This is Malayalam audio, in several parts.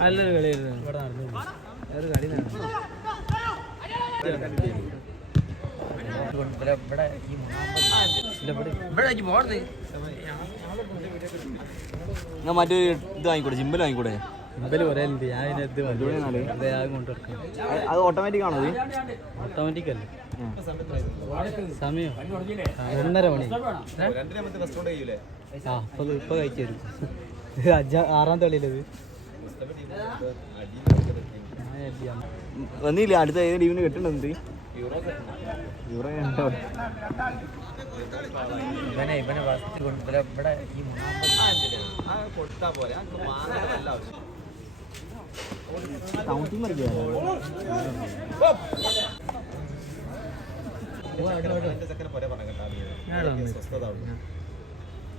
നല്ലൊരു കളിയായിരുന്നു. ഇവിടെ നടന്നു. വേറെ കളി ഞാൻ മറ്റേ ഇത് വാങ്ങിക്കൂടെ ജിമ്പിൽ വാങ്ങിക്കൂടെ? ജിമ്പൽ പറയാനുണ്ട് ഞാൻ ഇത് കൊണ്ടുവെക്കാം അത് ഓട്ടോമാറ്റിക് ആണോ അത്? ഓട്ടോമാറ്റിക് അല്ലേ? സമയം. ഒന്നര മണി. ആ ഇപ്പൊ ഇപ്പൊ കഴിച്ചു വരും. ആറാം തള്ളിയിലത് വന്നില്ല? അടുത്ത ഏത് ടീമിന് കിട്ടുന്നുണ്ട് യൂറോ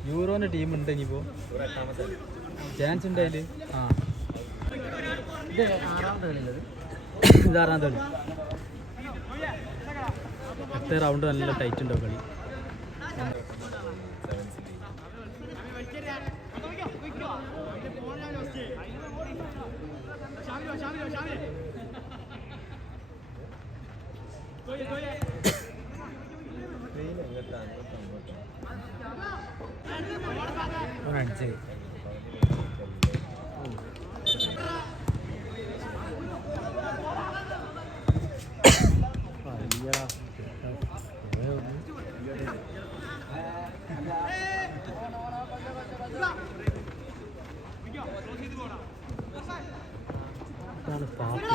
യൂറോന്റെ ടീം ഉണ്ട് ഇനിയിപ്പോ. ചാൻസ് ഉണ്ട് അതിൽ. ആ. ഇത് ആറാം കളി എത്ര റൗണ്ട് നല്ല ടൈറ്റ് ഉണ്ടോ കളി? ഇതാണ് പാപ്പി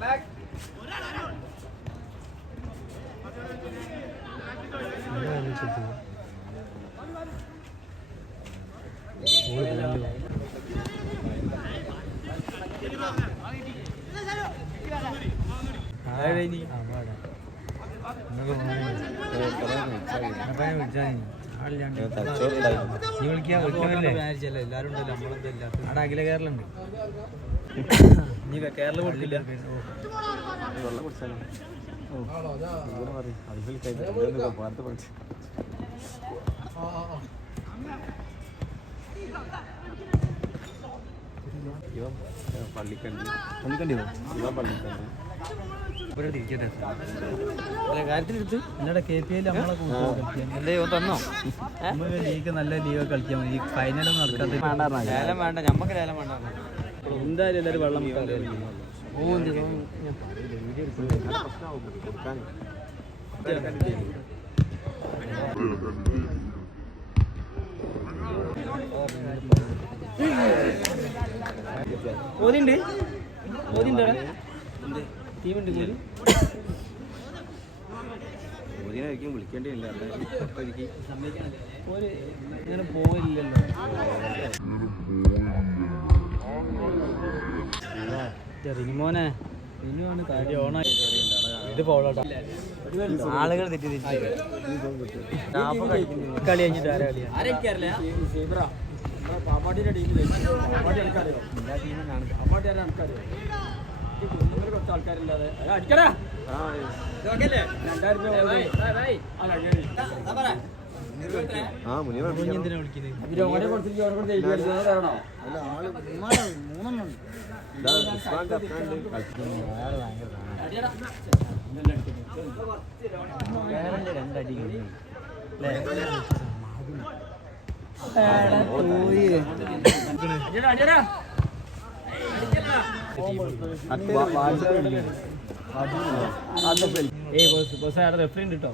ബാക്ക് നമ്മളെന്താ ഇല്ലാത്ത അവിടെ അഖില കേരളുണ്ട് കേരളം കൊടുക്കില്ല വെള്ളം കുടിച്ചാലോ പാർത്ത് പഠിച്ചു ഇവൻ പള്ളിക്കണ്ടി. പള്ളിക്കണ്ടിയോ? ഇവ പള്ളിക്കണ്ടി. നമുക്ക് നല്ല ലീഗ് കളിക്കാൻ മതി ഈ ഫൈനലൊന്നും നടക്കാത്ത ലേലം വേണ്ട ഞമ്മക്ക് ലേലം വേണ്ട. എന്തായാലും എല്ലാവരും വെള്ളം ഓതിണ്ട് ഓതിണ്ട് ടീമുണ്ട് കോലി മോദിനായിരിക്കും വിളിക്കേണ്ടിയില്ല. എനിക്ക് ഒരു ഇങ്ങനെ പോവില്ലല്ലോ റിനിമോനെ റിനുവാണ് കാര്യം ഓണായി. ഇത് ഫോളോട്ടാ ആളുകൾ കളി കഴിഞ്ഞിട്ട് ആരാ കളിയാ? പാപ്പാട്ടിയുടെ ടീമിൽ എല്ലാ ആൾക്കാരോ പാമ്പാട്ടി ആരാ ആൾക്കാരോ? കുറച്ച് ആൾക്കാരില്ലാതെ. അടിക്കടാ. രണ്ടടി അവിടെ റെഫറി ഉണ്ട് കേട്ടോ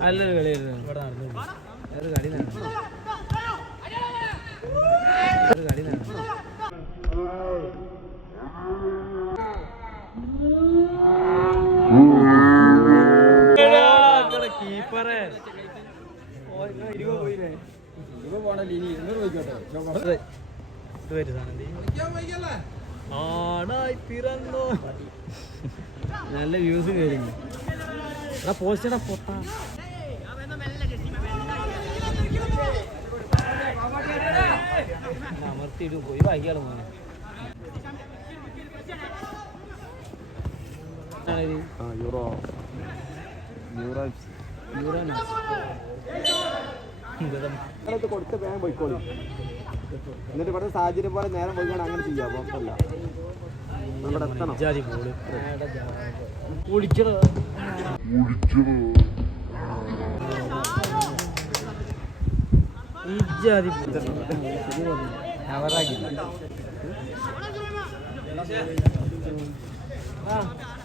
നല്ലൊരു കളിയായിരുന്നു ഇവിടെ നടന്നു ഒരു കളി നടന്നു ഒരു കളി നടന്നു കീപ്പറേ ഇപ്പൊ പോണല്ലേ ഇനി ഇരുന്നൂറ് പോയിക്കോട്ടെ ഇത് വരും സാധനം. ആടായി പിറന്നോ. നല്ല വ്യൂസ് കഴിഞ്ഞു എടാ പോസ്റ്റടാ പൊട്ടാ പോയി വൈകിയാൾ മോനെ. യൂറോ. യൂറോ. കൊടുത്ത വേഗം പോയിക്കോളി. എന്നിട്ട് ഇവിടെ സാഹചര്യം പോലെ നേരം പോയിക്കാണ് അങ്ങനെ ചെയ്യാം കുഴപ്പമില്ല നമ്മുടെ എത്തണം.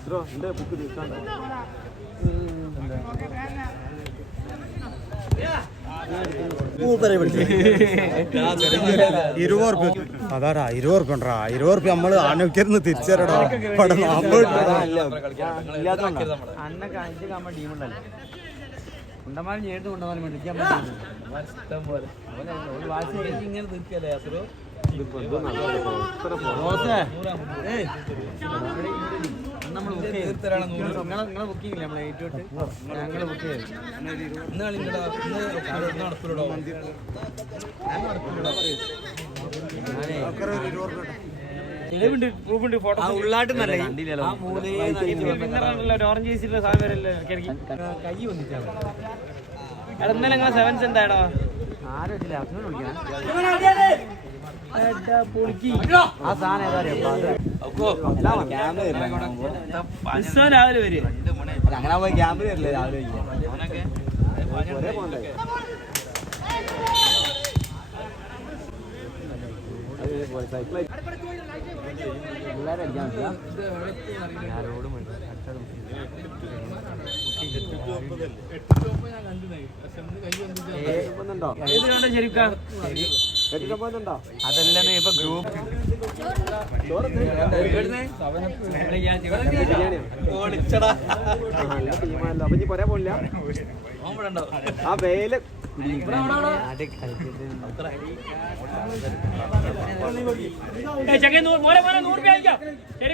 ബ്രോ എന്റെ ബുക്ക് തീർക്കാണ്ട് ഇരുപത് റുപ്യ അതാടാ ഇരുപത് റുപ്യ ഉണ്ടാ ഇരുപത് റുപ്യ നമ്മൾ ആനവിക്കരുന്ന് തിരിച്ചരടാ. ഇവിടെ നാമ്പത് ഇങ്ങനെ നമ്മൾ ബുക്ക് ചെയ്ത്. നിങ്ങളെ നിങ്ങളെ ബുക്കിംഗ് ഇല്ല നമ്മളെ ഏറ്റോട്ട് ഞങ്ങൾ ബുക്ക് ചെയ്ത്. ഇന്ന് കളിക്കടാ നടക്കൂലോ കൈ ഇന്നലെ സെവൻസ് എന്തായടാ? ആരും രാവിലെ വരെ അങ്ങനെ പോയി ക്യാമ്പിൽ വരില്ലേ രാവിലെ ഒരേ പോണ്ടേ? സൈക്കിൾ ആരോടും അതല്ലെന്ന് ഇപ്പൊ ഗ്രൂപ്പ് ആ വെയിൽ ചക്കൻ മോനെ മോനെ നൂറ് രൂപ